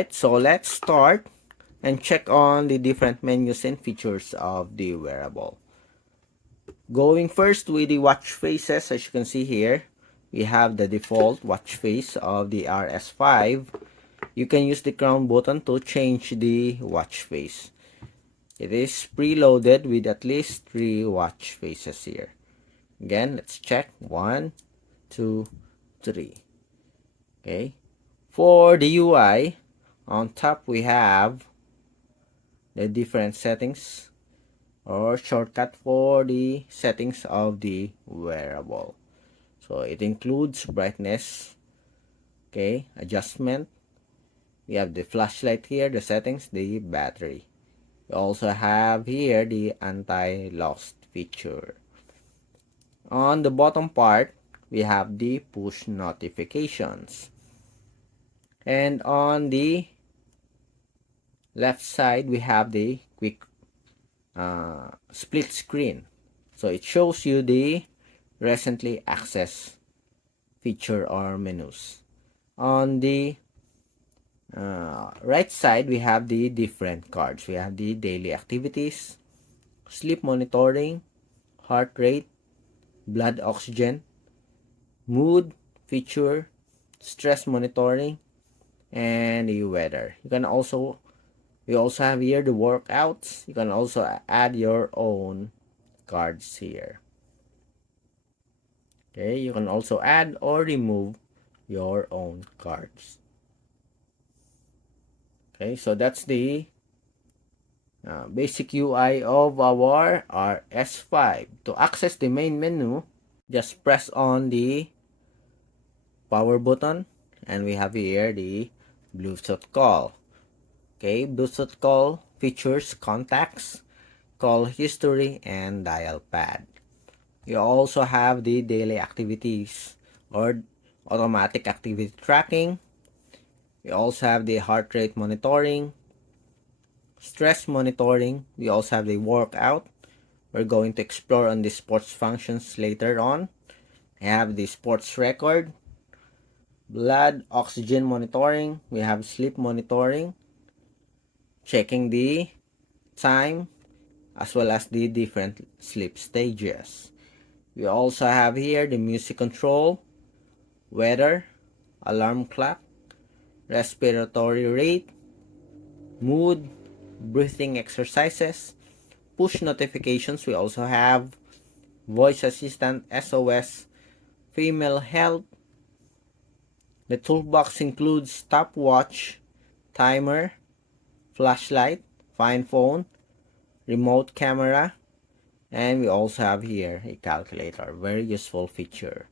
Alright, so let's start and check on the different menus and features of the wearable. Going first with the watch faces, as you can see here, we have the default watch face of the RS5. You can use the crown button to change the watch face. It is preloaded with at least 3 watch faces here. Again, let's check. 1, 2, 3. Okay. For the UI, on top we have the different settings or shortcut for the settings of the wearable. So it includes brightness, okay, adjustment. We have the flashlight here, the settings, the battery. We also have here the anti-lost feature. On the bottom part, we have the push notifications. And on the left side, we have the quick split screen. So it shows you the recently accessed feature or menus. On the right side, we have the different cards. We have the daily activities, sleep monitoring, heart rate, blood oxygen, mood feature, stress monitoring, and the weather. We also have here the workouts. You can also add your own cards here. Okay, you can also add or remove your own cards. Okay, so that's the basic UI of our RS5. To access the main menu, just press on the power button, and we have here the Bluetooth call. Okay, Bluetooth call features contacts, call history, and dial pad. You also have the daily activities or automatic activity tracking. We also have the heart rate monitoring, stress monitoring. We also have the workout. We're going to explore on the sports functions later on. We have the sports record, blood oxygen monitoring. We have sleep monitoring, checking the time as well as the different sleep stages. We also have here the music control, weather, alarm clock, respiratory rate, mood, breathing exercises, push notifications. We also have voice assistant, SOS, female health. The toolbox includes stopwatch, timer, flashlight, find phone, remote camera, and we also have here a calculator, very useful feature.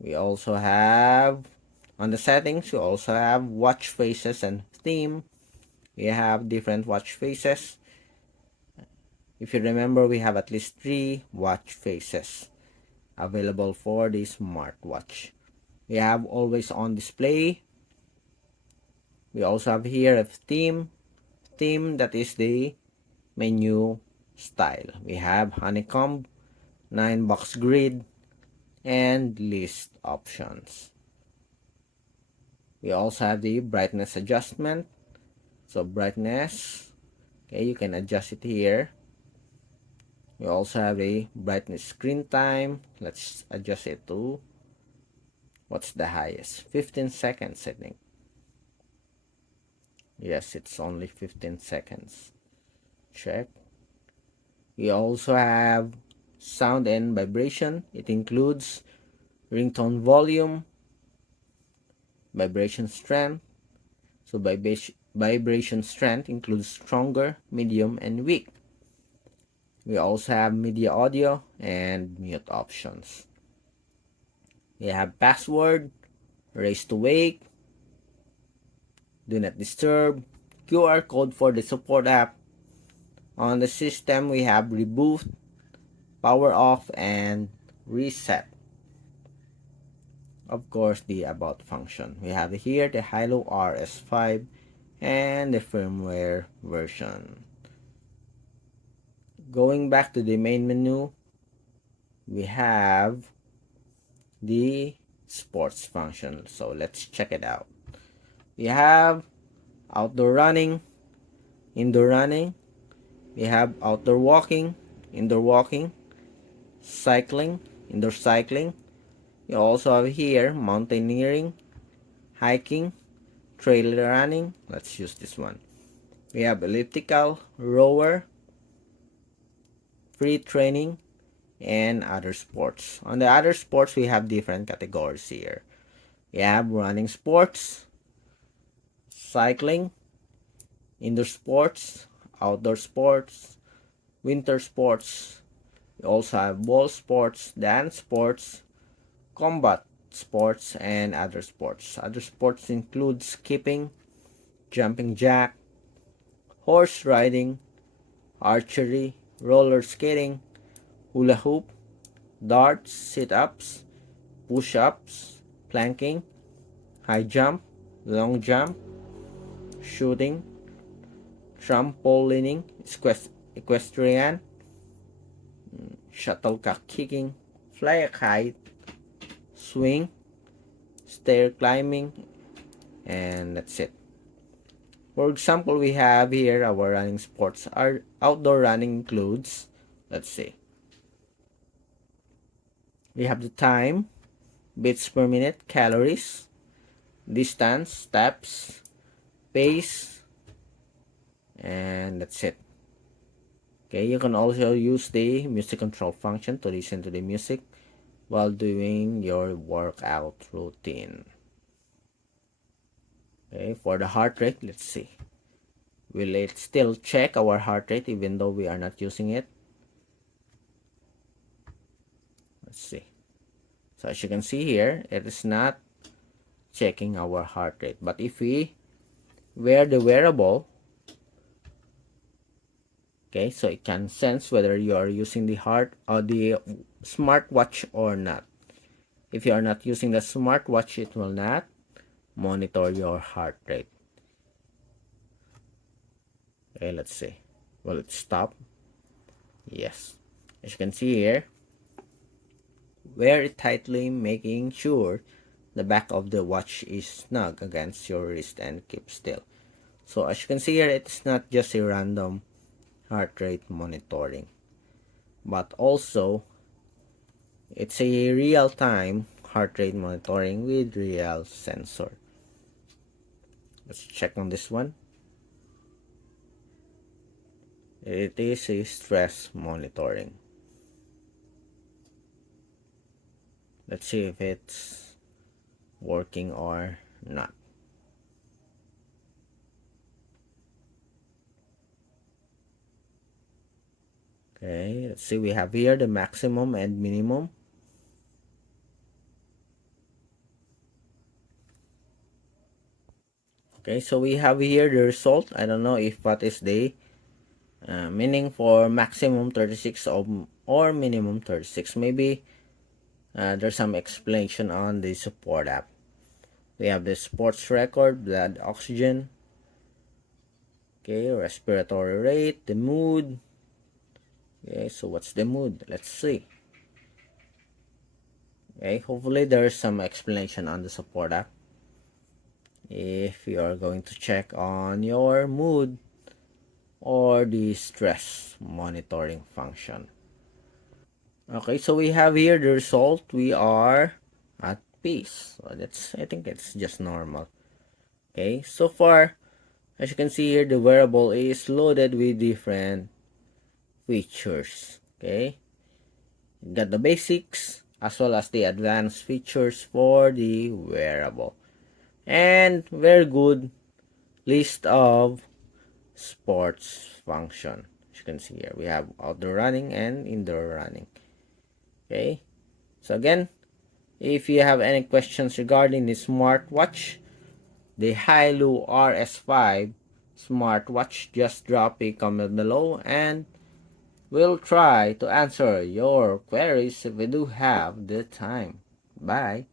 We also have on the settings, we also have watch faces and theme. We have different watch faces. If you remember, we have at least 3 watch faces available for the smartwatch. We have always on display. We also have here a theme that is the menu style. We have honeycomb, 9-box grid, and list options. We also have the brightness adjustment. So brightness, okay, you can adjust it here. We also have a brightness screen time. Let's adjust it to, what's the highest? 15 seconds, I think. Yes, it's only 15 seconds. Check. We also have sound and vibration. It includes ringtone volume, vibration strength. So vibration strength includes stronger, medium, and weak. We also have media audio and mute options. We have password, raise to wake, do not disturb, QR code for the support app. On the system, we have reboot, power off, and reset. Of course, the about function. We have here the Haylou RS5 and the firmware version. Going back to the main menu, we have the sports function. So let's check it out. We have outdoor running, indoor running. We have outdoor walking, indoor walking, cycling, indoor cycling. You also have here mountaineering, hiking, trail running. Let's use this one. We have elliptical, rower, free training, and other sports. On the other sports, we have different categories here. We have running sports, cycling, indoor sports, outdoor sports, winter sports. We also have ball sports, dance sports, combat sports, and other sports. Other sports include skipping, jumping jack, horse riding, archery, roller skating, hula hoop, darts, sit-ups, push-ups, planking, high jump, long jump, shooting, trampolining, equestrian, shuttlecock kicking, fly a kite, swing, stair climbing, and that's it. For example, we have here our running sports. Our outdoor running includes, let's see, we have the time, beats per minute, calories, distance, steps, pace, and that's it. Okay, you can also use the music control function to listen to the music while doing your workout routine. Okay, for the heart rate, let's see. Will it still check our heart rate even though we are not using it? Let's see. So as you can see here, it is not checking our heart rate. But if we wear the wearable, okay, so it can sense whether you are using the heart or the smartwatch or not. If you are not using the smartwatch, it will not monitor your heart rate. Okay, let's see. Will it stop? Yes. As you can see here, wear it tightly, making sure the back of the watch is snug against your wrist and keep still. So as you can see here, it's not just a random heart rate monitoring, but also it's a real-time heart rate monitoring with real sensor. Let's check on this one. It is a stress monitoring. Let's see if it's working or not. Okay, let's see, we have here the maximum and minimum. Okay, so we have here the result. I don't know if what is the meaning for maximum 36 or minimum 36. Maybe there's some explanation on the support app. We have the sports record, blood oxygen, okay, respiratory rate, the mood. Okay, so what's the mood? Let's see. Okay, hopefully there's some explanation on the support app if you are going to check on your mood or the stress monitoring function. Okay, so we have here the result. We are at peace. So that's, I think it's just normal. Okay, so far, as you can see here, the wearable is loaded with different features. Okay, you got the basics as well as the advanced features for the wearable, and very good list of sports function. As you can see here, we have outdoor running and indoor running. Okay, so again, if you have any questions regarding the smartwatch, the Haylou RS5 Smartwatch, just drop a comment below and we'll try to answer your queries if we do have the time. Bye.